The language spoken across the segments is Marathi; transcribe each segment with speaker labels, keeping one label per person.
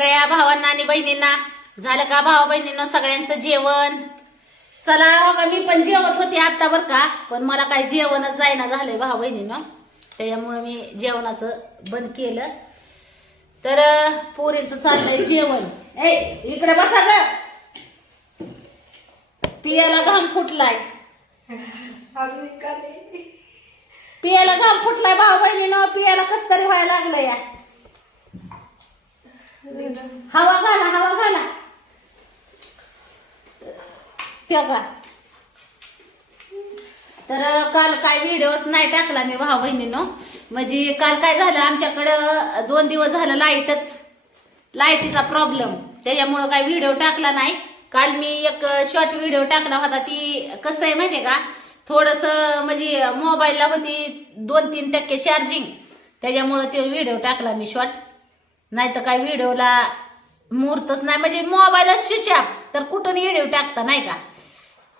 Speaker 1: सगळ्या भावांना आणि बहिणींना. झालं का भावा बहिणींना सगळ्यांचं जेवण? चला बघा मी पण जेवत होते आता बर का. पण मला काही जेवणच जायना झालंय भावा बहिणीनं. त्याच्यामुळे मी जेवणाचं बंद केलं. तर पोरींचं चाललंय जेवण. ए इकडे बसा ग. पियाला घाम फुटलाय. पियाला घाम फुटलाय भाऊ बहिणीनं. पियाला कस तरी व्हायला लागलं या. हवा घाला हवा घाला. त्या का तर काल काय व्हिडिओच नाही टाकला मी भाऊ बहिणीनं. म्हणजे काल काय झालं आमच्याकडं दोन दिवस झालं लाईटच लाईटीचा प्रॉब्लेम त्याच्यामुळं काय व्हिडिओ टाकला नाही. काल मी एक शॉर्ट व्हिडिओ टाकला होता ती कसं आहे माहिती का? थोडस म्हणजे मोबाईलला होती दोन तीन टक्के चार्जिंग त्याच्यामुळं तो व्हिडिओ टाकला मी शॉर्ट नाही तर काय व्हिडिओला मुहूर्तच नाही. म्हणजे मोबाईल स्विच ऑफ तर कुठून व्हिडिओ टाकता नाही का?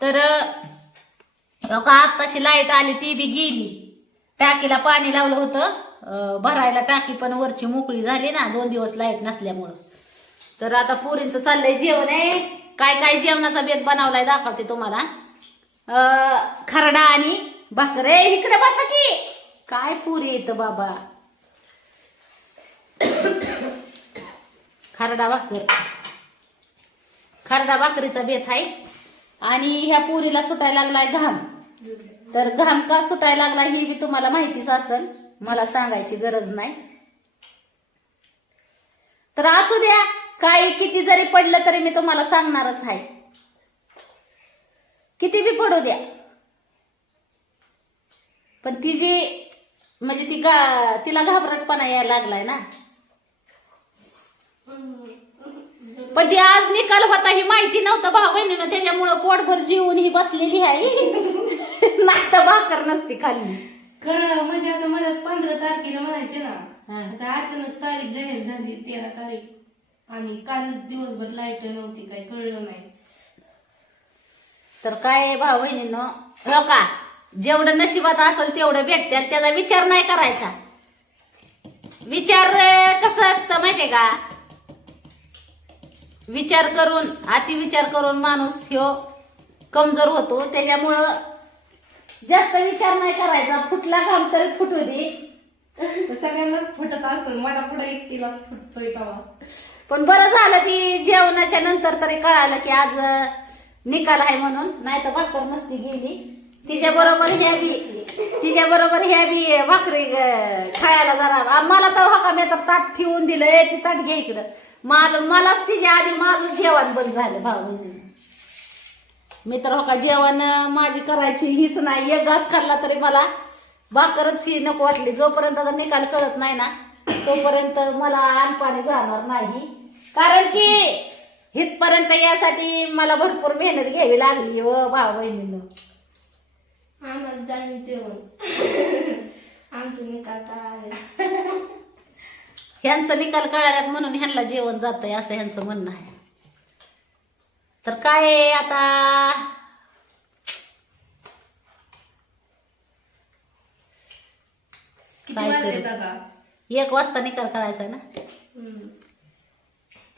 Speaker 1: तर का आत्ताशी लाइट आली ती बी गेली. टाकीला पाणी लावलं होतं. भरायला टाकी पण वरची मोकळी झाली ना. दोन दिवस लाइट नसल्यामुळं. तर आता पुरींचं चाललंय जेवण आहे. काय काय जेवणाचा बेत बनवलाय दाखवते तुम्हाला. खरडा आणि भाकर. इकडे बसा की. काय पुरी येतं बाबा? खारडा भाकर. खारडा भाकरीचा बेत आहे. आणि ह्या पुरीला सुटायला लागलाय घाम. तर घाम का सुटायला लागला ही बी तुम्हाला माहितीच असेल. मला सांगायची गरज नाही. तर असू द्या काही किती जरी पडलं तरी मी तुम्हाला सांगणारच आहे. किती बी पडू द्या. पण ती जी म्हणजे ती गा तिला घाबरटपणा यायला लागलाय ना. पण ती आज निकाल होता ही माहिती नव्हतं भाऊ बहिणीनं त्याच्यामुळं पोटभर जीवन ही बसलेली आहे. नाही तर भाकर नसती खाल्ली.
Speaker 2: खरं म्हणजे आता मला पंधरा तारखेला म्हणायचे ना. आता अचानक तारीख जाहीर झाली तेरा तारीख. आणि काल दिवसभर लाइट नव्हती काही कळलं नाही.
Speaker 1: तर काय भाऊ बहिणीनं? हो का? जेवढं नशिबात असेल तेवढं भेटते त्याचा विचार नाही करायचा. विचार कसं असतं माहितीये का? विचार करून अति विचार करून माणूस ह्यो कमजोर होतो. त्याच्यामुळं जास्त विचार नाही करायचा. फुटला काम तरी फुटू दे.
Speaker 2: सगळ्यांनाच फुटत असतं. मला पुढे एकटीला फुटतोय तेव्हा.
Speaker 1: पण बरं झालं ती जेवणाच्या नंतर तरी कळालं की आज निकाल आहे म्हणून. नाही तर भाकर नसती गेली. तिच्या बरोबर ह्या बी तिच्या बरोबर ह्या बी भाकरी खायला जरा. मला तर हो का मी तर ताट ठेवून दिलंय. ती ताट घे इकडं. मला मलाच तिच्या आधी माझं जेवण बंद झालं भाऊ. मी तर हो का जेवण माझी करायची हीच नाही. एक घास खाल्ला तरी मला भाकरच ही नको वाटली. जोपर्यंत आता निकाल कळत नाही ना तोपर्यंत मला अनपाणी जाणार नाही. कारण की इथपर्यंत यासाठी मला भरपूर मेहनत घ्यावी लागली व भाऊ बहिणीनं.
Speaker 2: आम्हाला जाईल जेवण. आमचं निकाल
Speaker 1: ह्यांचं निकाल कळाल्यात म्हणून ह्यांना जेवण जातंय असं ह्यांचं म्हणणं आहे. तर काय आता? एक वाजता निकाल कळायचा ना.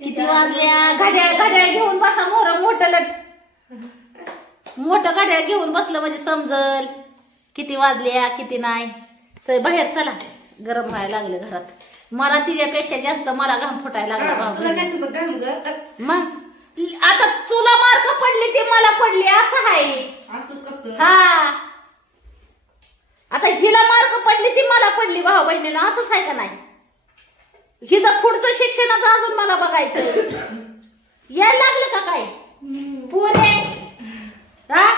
Speaker 1: किती वाजल्या घड्याळ घड्याळ घेऊन बसा मोर मोठं लट. मोठं घड्याळ घेऊन बसलं म्हणजे समजल. किती वाजल्या किती नाही? तर बाहेर चला. गरम व्हायला लागलं घरात. मला तिच्यापेक्षा जास्त मला घाम फुटायला लागला
Speaker 2: हा, तुला काय ग?
Speaker 1: मग? आता तुला मार्क पडली ती मला पडली असं आहे.
Speaker 2: असं कसं?
Speaker 1: हा. आता हिला मार्क पडली ती मला पडली भाऊ बहिणीनं असंच आहे का नाही? हिचं पुढचं शिक्षणाचं अजून मला बघायचं. यायला लागलं का काय. पुणे. हा?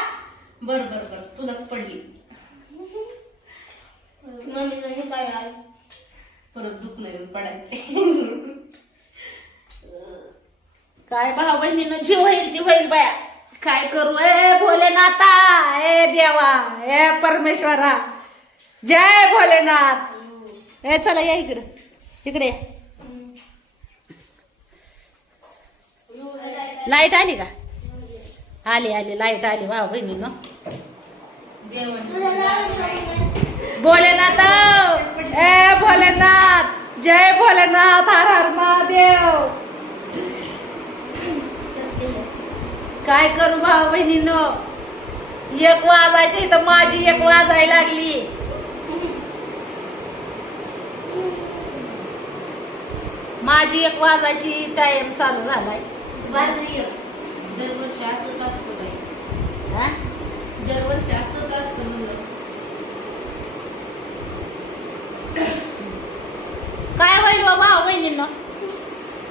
Speaker 2: बर बर बर. तुलाच पडली.
Speaker 3: मम्मीचं हे काय आहे
Speaker 2: परत दुख नाही पडायचे
Speaker 1: काय भाऊ बहिणीनं जी होईल ती होईल बाया. काय करू? ए भोलेनाथा ए देवा ए परमेश्वरा. जय भोलेनाथ. ए चला या इकडे. इकडे. लाइट आली का? आली आली. लाइट आली भाऊ बहिणीनं. भोलेनाथ! ए भोलेनाथ जय भोलेनाथ हर हर महादेव. काय करू भाऊ बहिणीनं? एक वाजायची तर माझी एक वाजायला लागली. माझी एक वाजायची टाइम चालू झालाय.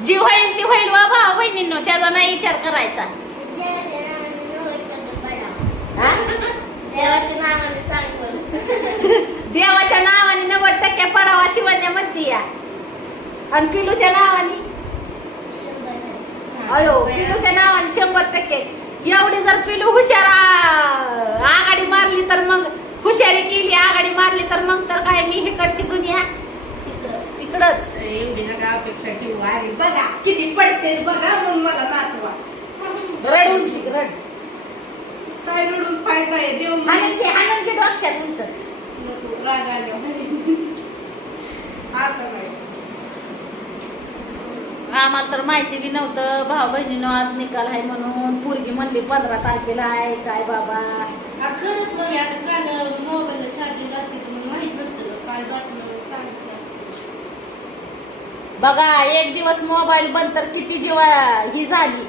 Speaker 1: जी होईल ती होईल वा भाऊ बहिणींनो त्याचा नाही विचार करायचा
Speaker 3: देवाच्या नावाने नव्वद टक्के पडावं.
Speaker 1: हा? शिवण्या म्हणती या आणि पिलूच्या नावाने. अयो पिलूच्या नावाने शंभर टक्के एवढी जर पिलू हुशार आघाडी मारली तर मग हुशारी केली आघाडी मारली तर मग तर काय मी हिकडची दुनिया तिकडच
Speaker 2: एवढी नका अपेक्षा ठेवू अरे बघा किती पडते बघा मग मला नाचवा
Speaker 1: रडून शिक रड.
Speaker 2: काय रडून फायदा आहे देव
Speaker 1: हाणून घे हाणून घे डोक्यात उंच
Speaker 2: नको राग आता नाही
Speaker 1: आम्हाला तर माहिती बी नव्हतं भाऊ बहिणीनं आज निकाल आहे म्हणून पोरगी म्हणली पंधरा तारखेला आहे काय बाबा?
Speaker 2: खरंच मग आता काल मोबाईलला चार्जिंग असते मला माहीत नसतं. काल सांगितलं
Speaker 1: बघा एक दिवस मोबाईल बंद तर किती जीवा ही झाली.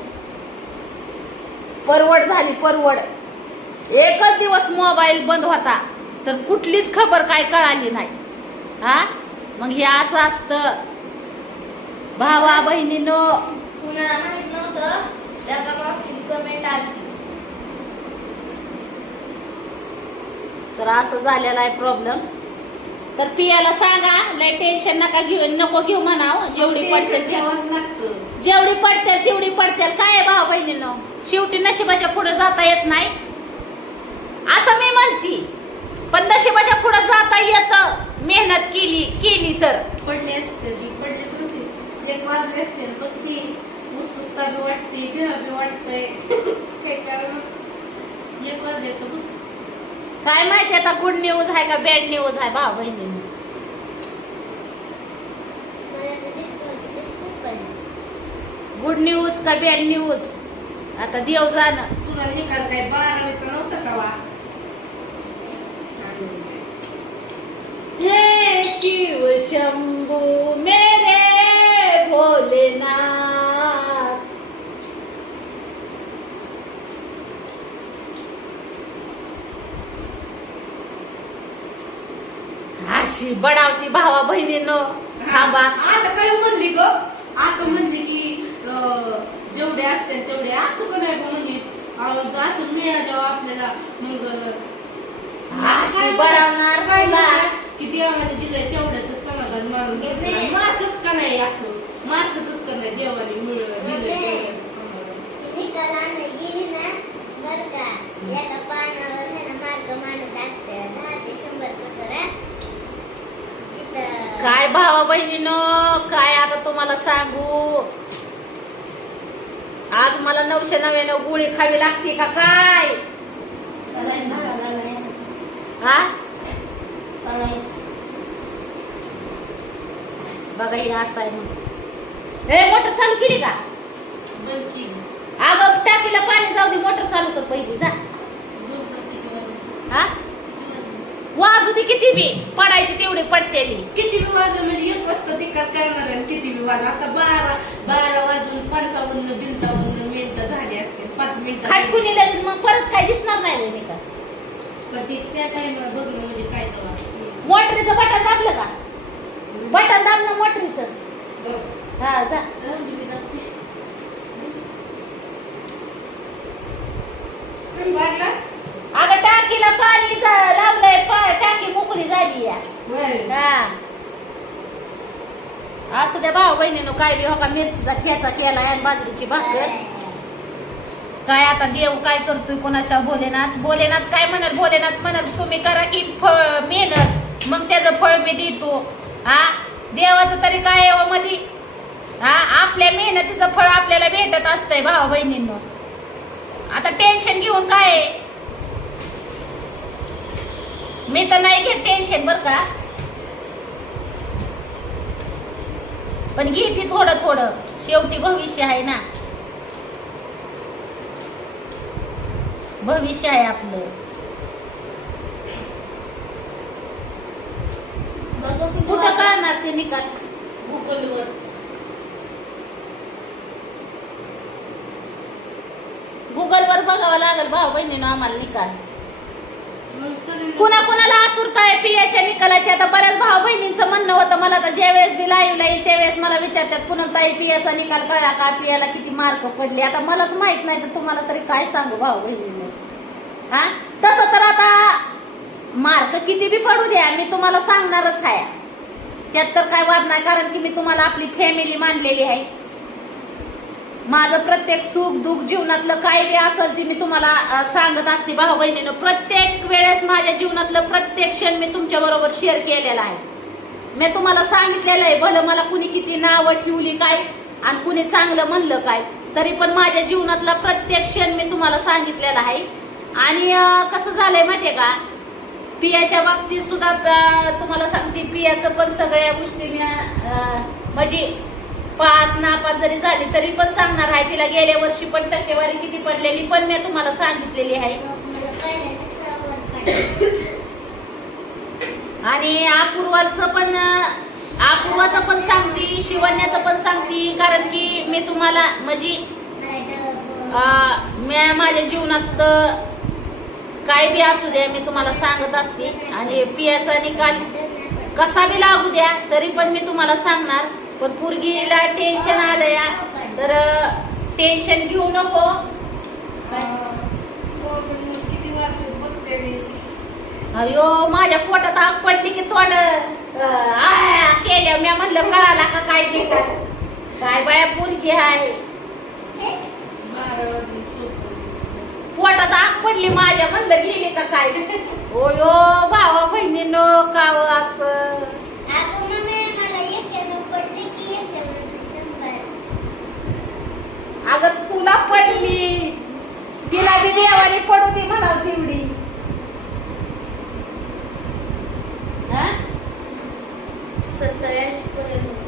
Speaker 1: परवड झाली परवड. एकच दिवस मोबाईल बंद होता तर कुठलीच खबर काय कळाली नाही. हा? मग हे असं असतं. भावा बहिणीनो.
Speaker 3: कुणाला माहीत नव्हतं मावशीने कमेंट आली.
Speaker 1: तर असं झालेला आहे प्रॉब्लेम तर पियाला सांगा लय टेन्शन नका घेऊ नको घेऊ म्हणाव जेवढी पडते जेवढी पडते तेवढी पडते. काय भाऊ बहिणीनं? शेवटी नशिबाच्या पुढे जाता येत नाही. असं मी म्हणती. पण नशिबाच्या पुढे जाता येत. मेहनत केली केली तर.
Speaker 2: पडले असते पडले असते पण ती उत्सुकता वाटते काय कारण एक वाजले तर.
Speaker 1: काय माहिती आता गुड न्यूज आहे का बॅड न्यूज आहे? भाऊ
Speaker 3: तर पडलं.
Speaker 1: गुड न्यूज का बॅड न्यूज आता देव जाणं.
Speaker 2: तुझा निकाल काय बारावीचा नव्हता का वा
Speaker 1: हे शिव शंभू मेरे अशी बडावती भावा बहिणीनो. थांबा.
Speaker 2: आता काय म्हणली ग? आता म्हणली की अं, जेवढे असते तेवढे असं का नाही म्हणली? अं, असं मिळालं आपल्याला. मग
Speaker 1: अशी बडावणार
Speaker 2: काय
Speaker 1: तुला.
Speaker 2: म्हणणार? की देवाने दिलंय तेवढ्याच समाधान मानून घेतलं. मातच का नाही असं? मातच का नाही देवाने मिळ दिलंय समाधान.
Speaker 3: ती निकालानं गेली ना बरं का एका पानावर आहे ना मार्क मांडत असते दहा ते शंभर पत्र तिथं
Speaker 1: काय भावा बहिणीनो काय आता तुम्हाला सांगू? आज मला नऊशे नव्याण्णव गोळी खावी लागते का काय? हा? बघा हे असं आहे मग ए मोटर चालू केली का? अगं टाकीला पाणी जाऊ दे मोटर चालू कर पहिली जा. हा? दे किती बी? पडायची तेवढी पडतेली.
Speaker 2: किती बी वाजून म्हणजे एक वाजता ती काय करणार आहे? किती बी वाजून आता बारा बारा वाजून पंचावन्न पंचावन्न मिनिटं झाली असते पाच मिनिटं
Speaker 1: खाटकुनी लगेच मग परत काय दिसणार नाही का?
Speaker 2: पण ती त्या टाइमला बघणं म्हणजे काय तेव्हा
Speaker 1: मोटरीचं बटन दाबलं का? बटन दाब ना मोटरीचं हा जा? अगं टाकीला पाणी मोकळी झाली या. हा. असू द्या भाऊ बहिणीनं काय बी हो का मिरचीचा ठेचा केला आणि बाजरीची भाकर. काय आता देव काय करतोय कोणाच्या भोलेनाथ? भोलेनाथ काय म्हणाल भोलेनाथ म्हणाल तुम्ही करा की फळ मेहनत. मग त्याचं फळ मी देतो. हा? देवाचं तरी काय आहे व मधी? हा? आपल्या मेहनतीचं फळ आपल्याला भेटत असतंय भाऊ बहिणींनो. आता टेन्शन घेऊन काय आहे? मी तर नाही घेत टेन्शन बर का. पण घेते थोडं थोडं. शेवटी भविष्य आहे ना. भविष्य आहे आपलं. कुठं. कळणार ते निकाल?
Speaker 2: गुगलवर
Speaker 1: गुगलवर बघावं लागेल भाऊ बहिणीनं आम्हाला निकाल. कुणा कुणाला आतुरता आहे पियाच्या निकालाची? आता बऱ्याच भाऊ बहिणींचं म्हणणं होतं मला तर ज्यावेळेस मी लाईव्ह येईल त्यावेळेस मला विचारतात कुणाला ताई पियाचा निकाल कळला का? पियाला किती मार्क पडले? आता मलाच माहीत नाही तर तुम्हाला तरी काय सांगू भाऊ बहिणींनी हा? तसं तर आता मार्क किती बी पडू द्या मी तुम्हाला सांगणारच आहे. त्यात तर काय वाद नाही कारण की मी तुम्हाला आपली फॅमिली मानलेली आहे. माझं प्रत्येक सुख दुःख जीवनातलं काय बी असेल ते मी तुम्हाला सांगत असते. भाऊ बहिणीनं प्रत्येक वेळेस माझ्या जीवनातलं प्रत्येक क्षण मी तुमच्या बरोबर शेअर केलेला आहे. मी तुम्हाला सांगितलेलं आहे भलं मला कुणी किती नावं ठेवली काय आणि कुणी चांगलं म्हणलं काय तरी पण माझ्या जीवनातला प्रत्येक क्षण मी तुम्हाला सांगितलेला आहे. आणि कसं झालंय माहितीये का? पियाच्या बाबतीत सुद्धा तुम्हाला सांगते पियाचं पण सगळ्या गोष्टी मी म्हणजे पास नापास जरी झाली तरी पण सांगणार आहे तिला गेल्या वर्षी पण टक्केवारी किती पडलेली पण मी तुम्हाला सांगितलेली आहे. आणि अपूर्वाचं पण अपूर्वाचं पण सांगते शिवण्याचं पण सांगते कारण की मी तुम्हाला म्हणजे मी माझ्या जीवनात काय बी असू द्या मी तुम्हाला सांगत असते. आणि पियाचा निकाल कसा बी लागू द्या तरी पण मी तुम्हाला सांगणार. पण पोरगीला टेन्शन आलं या. तर टेन्शन घेऊ नको. अयो माझ्या पोटात आग पडली की तोंड केल्या. मी म्हणलं कळाला का काय निकाल काय बाया पोरगी आहे. पोटात आग पडली माझ्या. म्हणलं गेली का काय? ओयो भावा बहिणीनो काव असं
Speaker 3: अगं मम्मी, मला एक्क्याण्णव पडले की एक्क्याण्णव शंभर.
Speaker 1: अगं तुला पडली. तिला बी देवाने पडू दे म्हणा तेवढी. हा?
Speaker 3: सत्तर ऐंशी पर्यंत.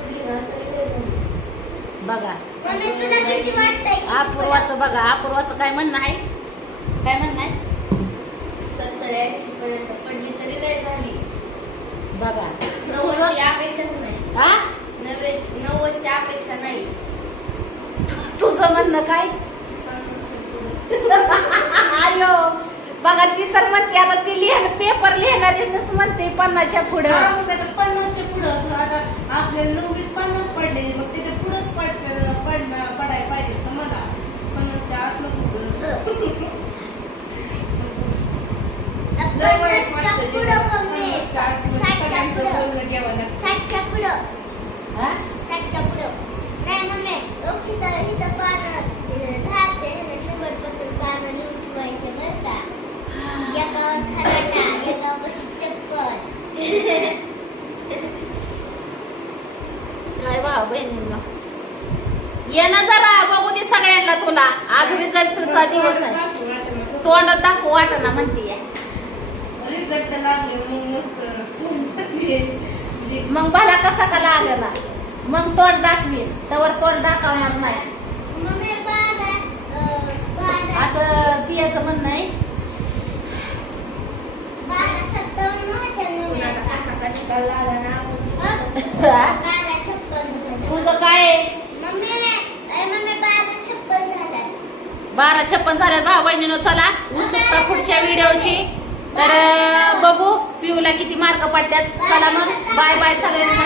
Speaker 1: बघा. अपूर्वाचं बघा अपूर्वाचं काय म्हणणं आहे? काय म्हणणं आहे?
Speaker 3: सत्तर ऐंशी पर्यंत पडली तरी लय झाली.
Speaker 1: बघा.
Speaker 3: नव्वदची अपेक्षाच नाही.
Speaker 1: हा?
Speaker 3: नव्वे नव्वदची अपेक्षा नाही.
Speaker 1: तुझं म्हणणं काय? आयो बघा ती तर म्हणते आता ती लिहिण पेपर लिहिणारीच म्हणते पन्नासच्या पुढं.
Speaker 2: पन्नासच्या पुढं. आता आपल्याला नववीत पन्नास पडले मग त्याच्या पुढंच पडते पडणार पडायला पाहिजे तर मला. पन्नासच्या आत नको घ्यावं लागतं.
Speaker 1: काय भाऊ बहिणींना? ये ना जरा बघू दे सगळ्यांना तुला. आज रिझल्टचा दिवस आहे.
Speaker 2: दाखवू वाटेना.
Speaker 1: तोंडात दाखवू वाटना म्हणतीये
Speaker 2: मग
Speaker 1: भला कसा का लागला? मग तोंड दाखवी तवर तोंड दाखवणार नाही. असं पियाचं म्हणणं आहे. तुझं काय
Speaker 3: बारा छप्पन झाल्या
Speaker 1: बारा छप्पन झाल्यात भाऊ बहिणीनो चला. उत्सुकता पुढच्या व्हिडिओची. तर बघू पिऊला किती मार्क पडतात चला मग. बाय बाय सगळ्यांना.